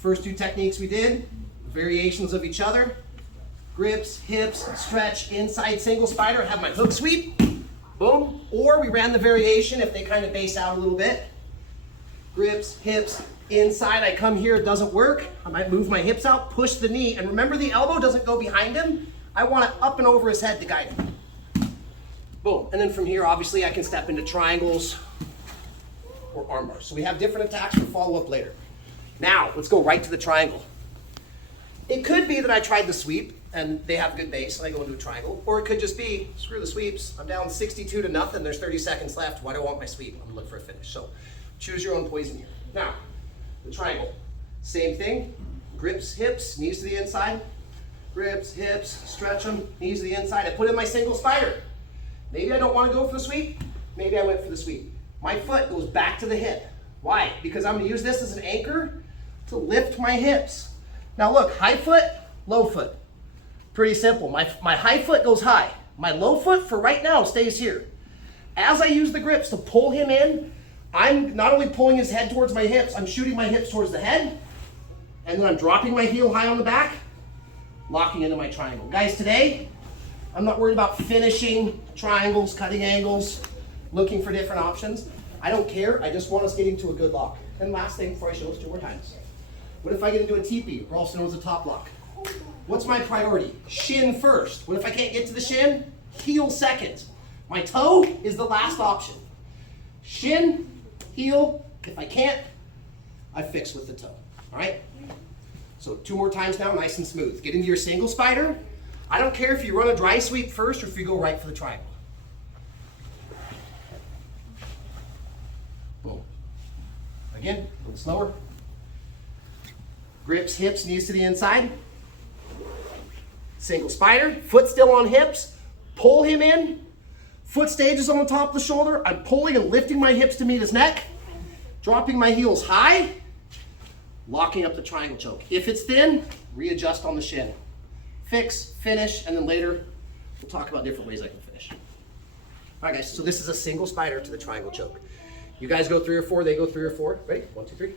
First two techniques we did, variations of each other. Grips, hips, stretch, inside single spider, have my hook sweep, boom. Or we ran the variation if they kind of base out a little bit. Grips, hips, inside, I come here, it doesn't work. I might move my hips out, push the knee, and remember the elbow doesn't go behind him. I want it up and over his head to guide him. Boom, and then from here, obviously I can step into triangles or arm bars. So we have different attacks for follow-up later. Now, let's go right to the triangle. It could be that I tried the sweep and they have good base and I go into a triangle, or it could just be, screw the sweeps, I'm down 62-0, there's 30 seconds left, why do I want my sweep? I'm gonna look for a finish. So choose your own poison here. Now, the triangle, same thing, grips, hips, knees to the inside, grips, hips, stretch them, knees to the inside. I put in my single spider. Maybe I don't want to go for the sweep, maybe I went for the sweep. My foot goes back to the hip. Why? Because I'm gonna use this as an anchor to lift my hips. Now look, high foot, low foot. Pretty simple. My high foot goes high. My low foot for right now stays here. As I use the grips to pull him in, I'm not only pulling his head towards my hips, I'm shooting my hips towards the head, and then I'm dropping my heel high on the back, locking into my triangle. Guys, today, I'm not worried about finishing triangles, cutting angles, looking for different options. I don't care, I just want us getting to a good lock. And last thing before I show us 2 more times. What if I get into a teepee, or also known as a top lock? What's my priority? Shin first. What if I can't get to the shin? Heel second. My toe is the last option. Shin, heel, if I can't, I fix with the toe, all right? So 2 more times now, nice and smooth. Get into your single spider. I don't care if you run a dry sweep first or if you go right for the triangle. Boom. Again, a little slower. Grips, hips, knees to the inside. Single spider, foot still on hips. Pull him in. Foot stages on the top of the shoulder. I'm pulling and lifting my hips to meet his neck. Dropping my heels high. Locking up the triangle choke. If it's thin, readjust on the shin. Fix, finish, and then later we'll talk about different ways I can finish. All right, guys, so this is a single spider to the triangle choke. You guys go 3 or 4, they go 3 or 4. Ready? 1, 2, 3.